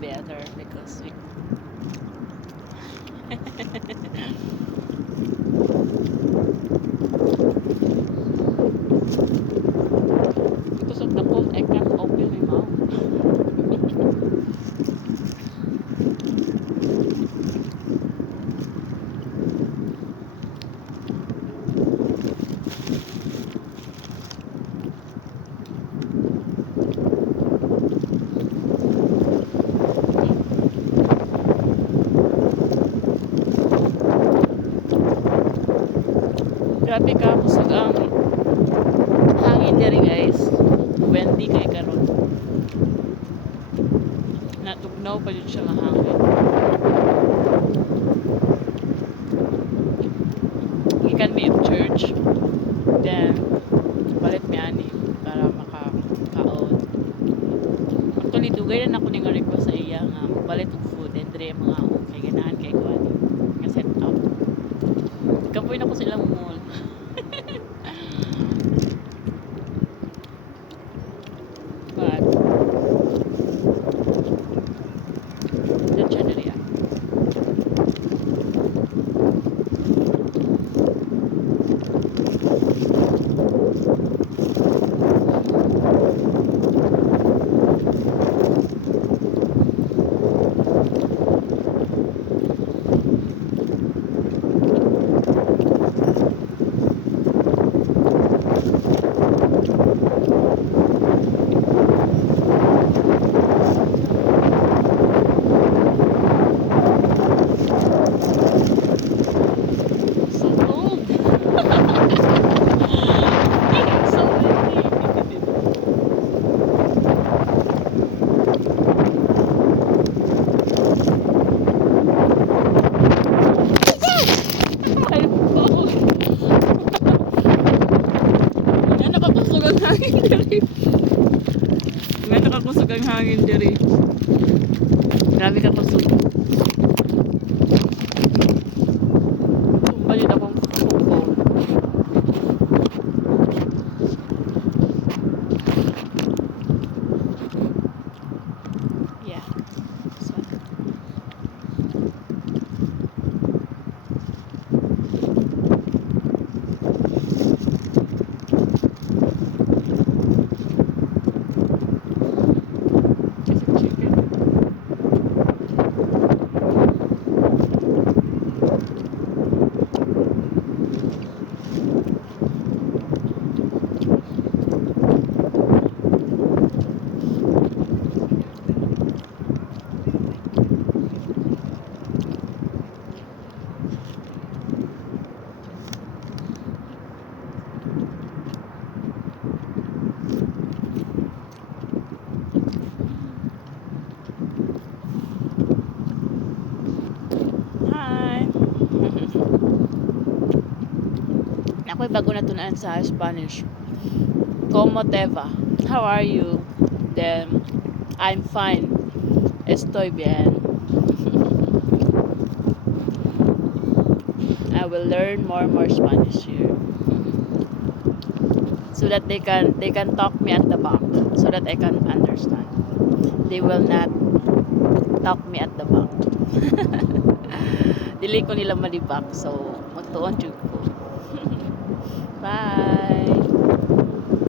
better because we because of the cold I can't open my mouth. Grabe ka kusog ang hangin diri guys. Windy kay karon. Natugnaw pa jud siya nga hangin. Gikan mi of church. Then palit mi ani para makakaon. Actually dugay na ako ning request sa iya nga palit og food and dre mga okay ganahan kay ko ani nga set up. Kapoy na ko silang mall. But dyan siya dali ah. So cold. So windy. Ay po. Nga nakakusog ang hangin diri. Nga nakakusog ang hangin diri. Grabe ka kusog. Balit akong kuko. Yeah. So, is it chicken? Hi. Ako'y bago na tunaan sa Spanish. Como te va? How are you? Then, I'm fine. Estoy bien. I will learn more Spanish here. So that they can talk me at the back. So that I can understand. They will not talk me at the back. Dili ko nila malibak. So, magtuon jud ko. Bye!